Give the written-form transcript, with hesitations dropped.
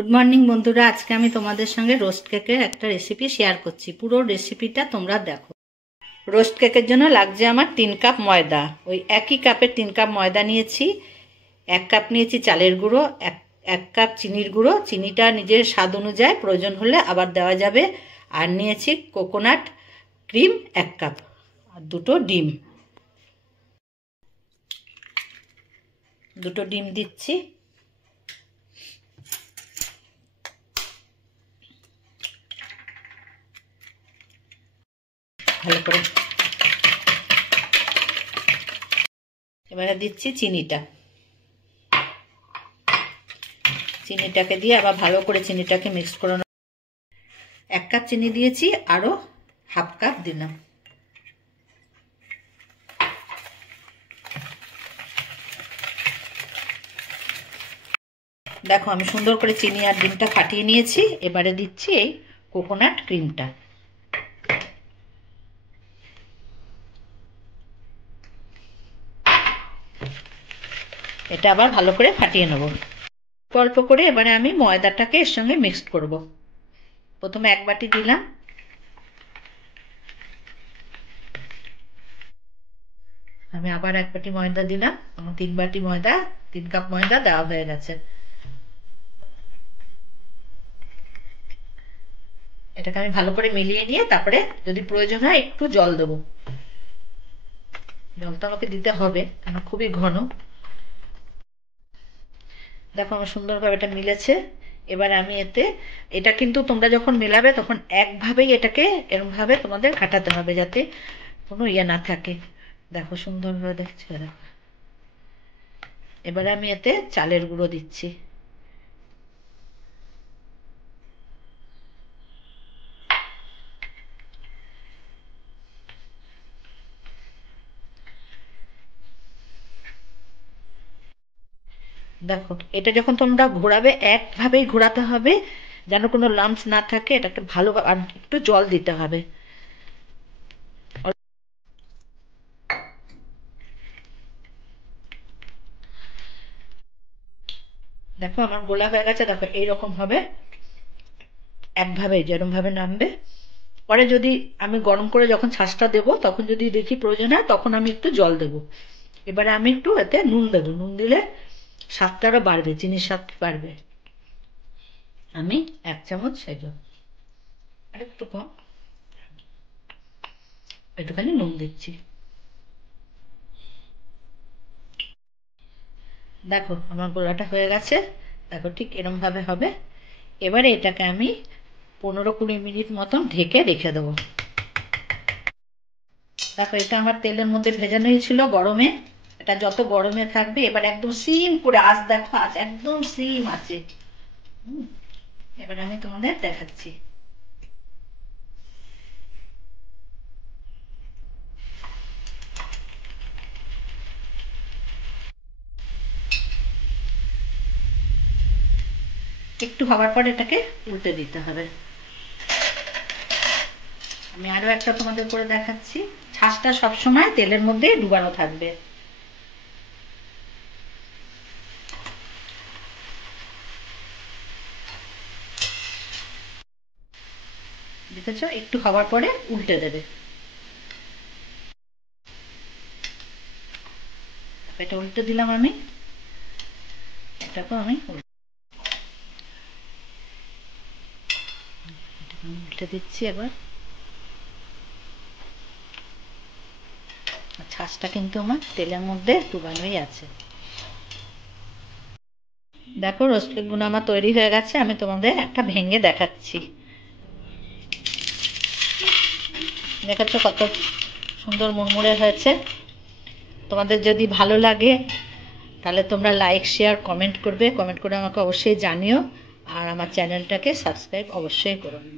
Good morning বন্ধুরা, আজকে আমি তোমাদের সঙ্গে রোস্ট কেকের একটা রেসিপি শেয়ার করছি। পুরো রেসিপিটা তোমরা দেখো। রোস্ট কেকের জন্য লাগছে আমার 3 কাপ ময়দা। ওই একই কাপের 3 কাপ ময়দা নিয়েছি। 1 কাপ নিয়েছি চালের গুঁড়ো, এক কাপ চিনির গুঁড়ো। চিনিটা নিজের স্বাদ অনুযায়ী প্রয়োজন হলে আবার দেওয়া যাবে। আর নিয়েছি কোকোনাট ক্রিম 1 কাপ আর 2টো ডিম। 2টো ডিম দিচ্ছি। ভালো করে এবারে দিচ্ছি চিনিটাকে দিয়ে আবার ভালো করে চিনিটাকে মিক্স করে 1 কাপ চিনি দিয়েছি, আরো ½ কাপ দিলাম। দেখো আমি সুন্দর করে চিনি আর ডিমটা ফাটিয়ে নিয়েছি। এবারে দিচ্ছি এই কোকোনাট ক্রিমটা। এটা আবার ভালো করে ফাটিয়ে নেব। অল্প করে এবারে আমি ময়দাটাকে এর সঙ্গে মিক্সড করব। প্রথমে 1 বাটি দিলাম, আমি আবার 1 বাটি ময়দা দিলাম। আমার 3 বাটি ময়দা, 3 কাপ ময়দা দেওয়া হয়ে গেছে। এটাকে আমি ভালো করে মিলিয়ে নিয়ে তারপরে যদি প্রয়োজন হয় একটু জল দেবো। জলটা আমাকে দিতে হবে কারণ খুবই ঘন। দেখো আমার সুন্দরভাবে এটা মিলেছে। এবার আমি এটা কিন্তু তোমরা যখন মেলাবে তখন একভাবেই এটাকে এরকম ভাবে তোমাদের ঘাটাতে হবে যাতে কোনো ইয়ে না থাকে। দেখো সুন্দরভাবে দেখছি। দেখো এবারে আমি এতে চালের গুঁড়ো দিচ্ছি। দেখো এটা যখন তোমরা ঘোরাবে একভাবেই ঘোরাতে হবে যেন কোনো লাম্পস না থাকে। এটাকে ভালো আর একটু জল দিতে হবে। দেখো আমার গোলা হয়ে গেছে। দেখো এইরকম হবে, একভাবে যেরকম ভাবে নামবে। পরে যদি আমি গরম করে যখন ছাঁচটা দেবো তখন যদি দেখি প্রয়োজন হয় তখন আমি একটু জল দেবো। এবারে আমি একটু এতে নুন দেবো। নুন দিলে স্বাদটা আরো বাড়বে, চিনির স্বাদ বাড়বে। আমি 1 চামচ আর একটু কম একটুখানি নুন দিচ্ছি। দেখো আমার গোলাটা হয়ে গেছে। দেখো ঠিক এরম ভাবে হবে। এবারে এটাকে আমি 15-20 মিনিট মতন ঢেকে রেখে দেবো। দেখো এটা আমার তেলের মধ্যে ভেজানো ছিল গরমে। এটা যত গরমে থাকবে এবার একদম সিম করে আঁচ, দেখো আঁচ একদম সিম আছে। এবার আমি তোমাদের দেখাচ্ছি। একটু হওয়ার পর এটাকে উল্টে দিতে হবে। আমি আরো একটা তোমাদের করে দেখাচ্ছি। ছাঁচটা সবসময় তেলের মধ্যে ডুবানো থাকবে। দেখেছো, একটু হওয়ার পরে উল্টে দেবে। এটা উল্টে দিলাম আমি। এটাকে আমি উল্টে দিচ্ছি। এবার ছাঁচটা কিন্তু আমার তেলের মধ্যে ডুবানোই আছে। দেখো রোস্ট কেকগুলো আমার তৈরি হয়ে গেছে। আমি তোমাদের একটা ভেঙে দেখাচ্ছি। দেখাচ্ছ কত সুন্দর মুড়মুড়ে হয়েছে। তোমাদের যদি ভালো লাগে তাহলে তোমরা লাইক, শেয়ার, কমেন্ট করবে। কমেন্ট করে আমাকে অবশ্যই জানিও। আর আমার চ্যানেলটাকে সাবস্ক্রাইব অবশ্যই করো।